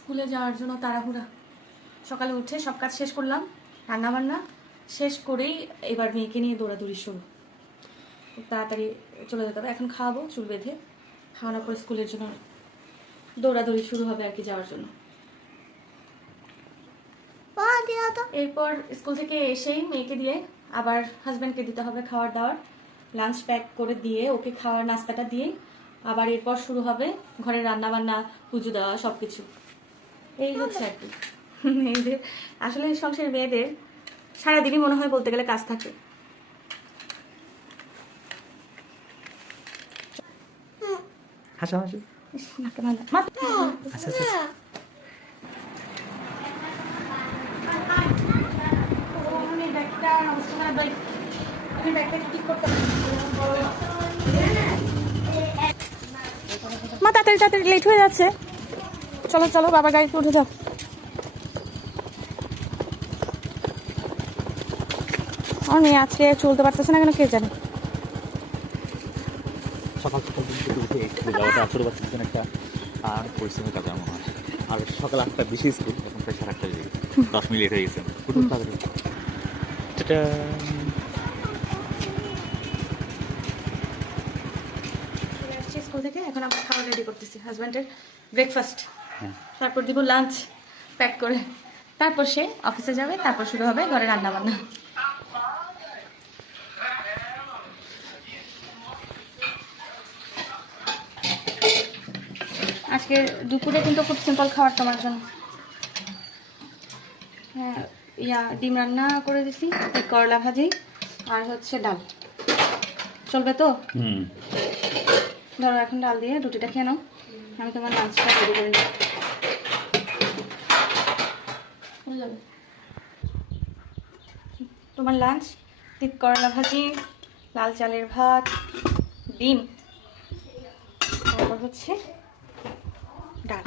স্কুলে যাওয়ার জন্য তাড়াহুড়া। সকালে উঠে সব কাজ শেষ করলাম, রান্নাবান্না শেষ করেই এবার মেয়েকে নিয়ে দৌড়াদৌড়ি শুরু। খুব তাড়াতাড়ি চলে যেতে হবে। এখন খাওয়াবো চুল বেঁধে, খাওয়ানোর পর স্কুলের জন্য দৌড়াদৌড়ি শুরু হবে আর কি, যাওয়ার জন্য। এরপর স্কুল থেকে এসেই মেয়েকে দিয়ে আবার হাজব্যান্ডকে দিতে হবে খাবার দাবার, লাঞ্চ প্যাক করে দিয়ে ওকে খাওয়ার নাস্তাটা দিয়ে আবার এরপর শুরু হবে ঘরের রান্না বান্না, পুজো দেওয়া, সবকিছু। এই হচ্ছে আর কি মেয়েদের, আসলে সংসারের মেয়েদের সারাদিনই মনে হয় বলতে গেলে কাজ থাকে। হাসো হাসো। আচ্ছা আচ্ছা মা তাড়াতাড়ি তাড়াতাড়ি লেট হয়ে যাচ্ছে, চলো চলো বাবা গাড়িতে উঠে যাও। আমার মেয়ে আজকে চলতে পারতেছে না কেন কে জানে। সকাল সকাল দিন থেকে উঠে স্কুলে যাওয়াটা ছোটো বাচ্চার জন্য একটা পরিশ্রমের কাজ আমার মনে হয়। আর সকাল 8টার বেশি স্কুল, এখন প্রায় 8:30 বেজে গেছে, 10 মিনিট লেট হয়ে গেছে। খুব তাড়াতাড়ি এটা স্কুল থেকে এখন আমরা খাবার রেডি করতেছি, হাজব্যান্ডের ব্রেকফাস্ট, তারপর দিব লাঞ্চ প্যাক করে, তারপর সে অফিসে যাবে, তারপর শুরু হবে ঘরে রান্না বান্না। আজকে দুপুরে কিন্তু খুব সিম্পল খাবার তোমার জন্য। হ্যাঁ, ডিম রান্না করে দিছি, করলা ভাজি আর হচ্ছে ডাল, চলবে তো? ধরো এখন ডাল দিয়ে রুটিটা খেয়ে নাও, আমি তোমার লাঞ্চটা রেডি করে নিই। তোমার লাঞ্চ তিত করলা ভাজি, লাল চালের ভাত, ডিম, তারপর হচ্ছে ডাল।